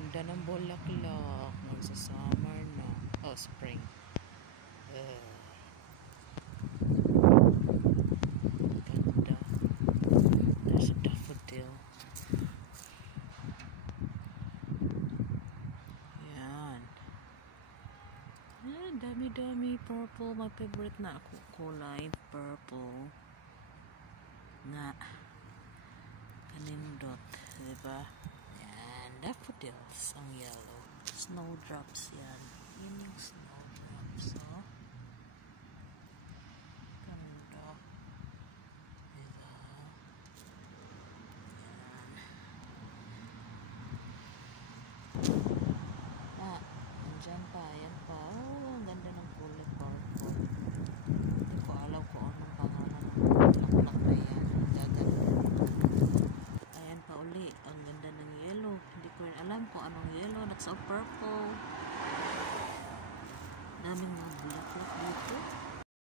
ganda ng bulaklak. Magsa-summer na. Oh, spring. Ganda. There's a daffodil. Yan. Dami-dami. Purple. My favorite na ako. Kulay. Purple. Nga. Kanindot. Diba? Yan. Daffodils. Ang yellow. Snowdrops yan. Yan yung snowdrops. Oh. Ganda. Diba? Yan. Nandyan pa. Yan pa. Oh, ang ganda ng kulay purple. Hindi ko alam kung anong pangalan ng bulaklak na yan. Gaganda. Ayan pa uli. Ang ganda ng yellow. Hindi ko rin alam kung anong yellow. That's all purple. Daming mga